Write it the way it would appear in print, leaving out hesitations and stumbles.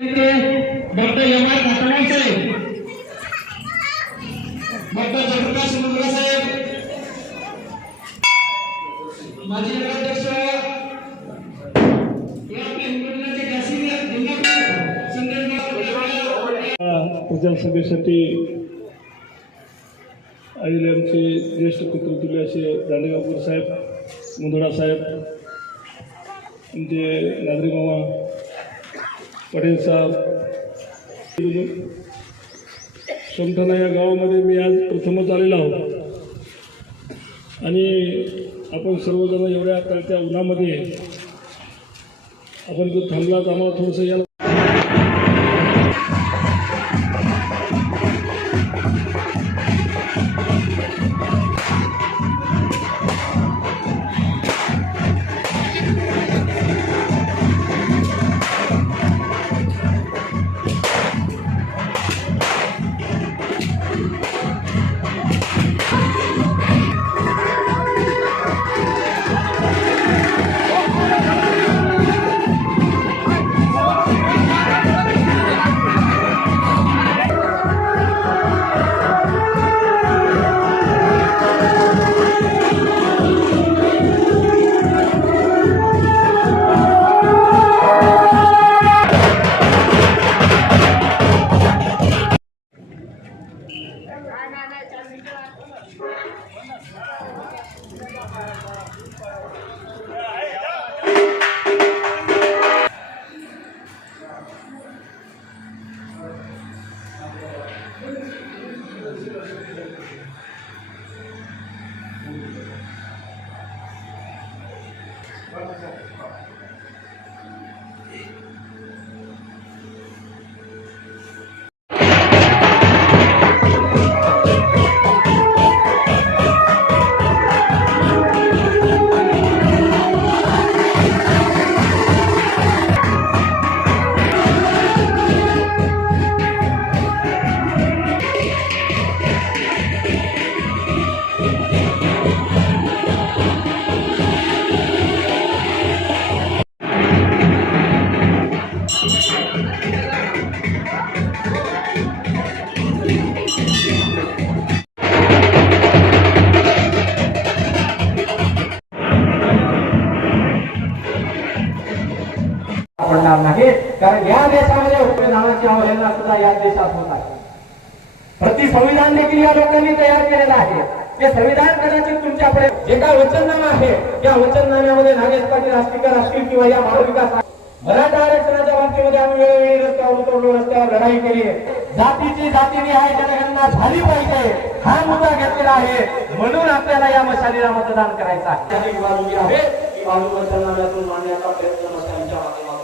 Doctor M R कातवाल साहेब, doctor जगप्रकाश Mundra साहेब, माजी नगराध्यक्ष प्रजासभेसाठी आलेले आमचे ज्येष्ठ पितृतुल्य असे दांडेगावकर साहेब, मुंदडा साहेब, आमचे नागरी मामा पटेल साहेब, सोमठाणा या गावामध्ये मी आज प्रथमच आलेलो आहोत आणि आपण सर्वजण एवढ्या त्या उन्हामध्ये आपण जो थांबलात आम्हाला थोडंसं याला पडणार नाही, कारण या देशामध्ये उपयोग नावाची अवहेलना सुद्धा या देशात होत आहे. प्रति संविधान देखील या लोकांनी तयार केलेलं आहे. ते संविधान कदाचित तुमच्याकडे जे काय वचननामा आहे, या वचननाम्यामध्ये नागेश पाटील असतील किंवा या महाविकास मराठा आरक्षणाच्या बाबतीमध्ये आम्ही वेळोवेळी रस्त्यावर उतरलो, रस्त्यावर लढाई केली. जातीची जातीनिहाय जनगणना झाली पाहिजे हा मुद्दा घेतलेला आहे. म्हणून आपल्याला या मशालीला मतदान करायचं आहे. आहे की वचननाम्यातून मांडण्याचा प्रयत्न मशालीच्या माध्यमातून